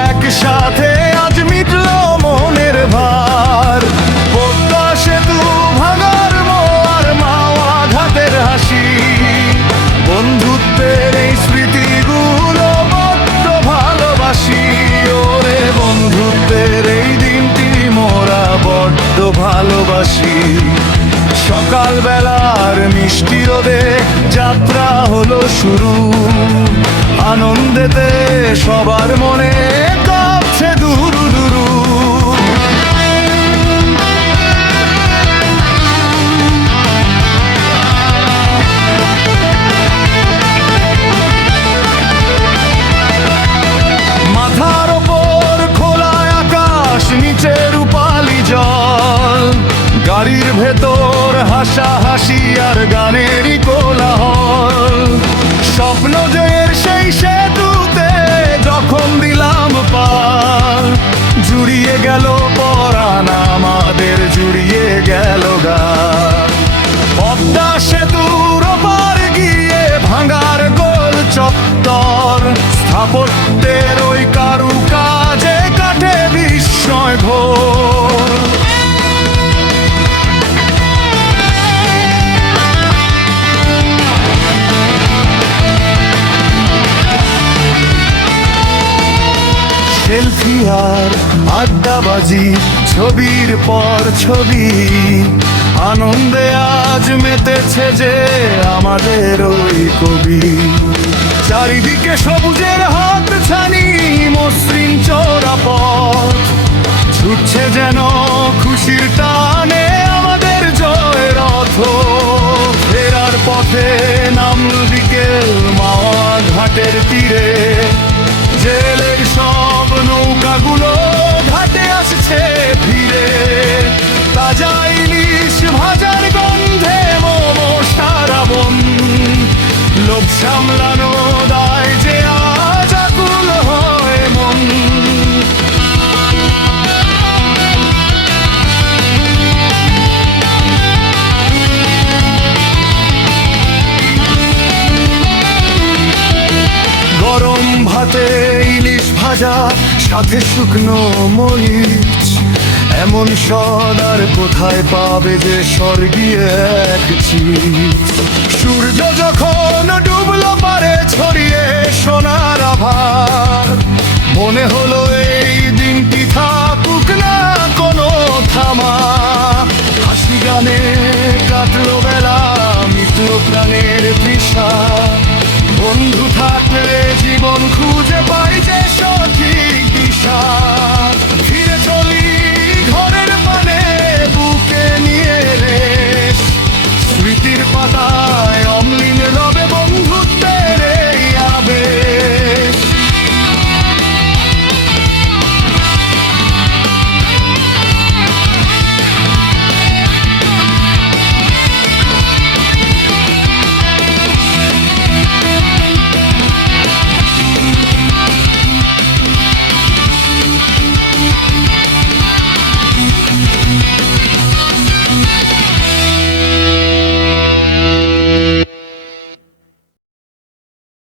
একসাথে আজ মিটল মনের ভার। পদ্মা সেতু ভাঙার মোয়ার মাওয়া ঘাটের হাসি, বন্ধুত্বের এই স্মৃতিগুলো বড্ড ভালোবাসি। ওরে বন্ধুত্বের এই দিনটি মোরা বড্ড ভালোবাসি। সকালবেলার মিষ্টি রোদে যাত্রা হলো শুরু, আনন্দেতে সবার মনে কাঁপছে দুরু দুরু। মাথার ওপর খোলা আকাশ, নিচে রূপালি জল, গাড়ির ভেতর হাসাহাসি আর গানেরই কোলাহল। স্বপ্ন জয়ের সেই সেতুতে যখন দিলাম পার, জুড়িয়ে গেল পরাণ আমাদের, জুড়িয়ে গেল গান। পদ্মা সেতুর ওপার গিয়ে ভাঙার গোল চত্বর, স্থাপত্যের ওই কারুকাজে কাটে বিস্ময় ঘোর। সেলফি আর আড্ডাবাজি, ছবির পর ছবি, আনন্দে আজ মেতেছে যে আমাদের ওই কবি। চারিদিকে সবুজের হাত ছানি, মসৃণ চওড়া পথ, ছুটছে যেন খুশির টানে আমাদের জয় রথ। ফেরার পথে নামল বিকেল মাওয়া ঘাটের তীরে, জেলের সব নৌকাগুলো ঘাটে আসছে ফিরে। তাজা ইলিশ ভাজার গন্ধে মোমো সারা বন, লোভ সামলানো দায় যে আজ আকুল হয় মন। গরম ভাতে ইলিশ ভাজা, সাথে শুকনো মরিচ, এমন স্বাদ আর কোথায় পাবে যে স্বর্গীয় এক চিজ। সূর্য যখন ডুবলো পারে ছড়িয়ে সোনার আভা,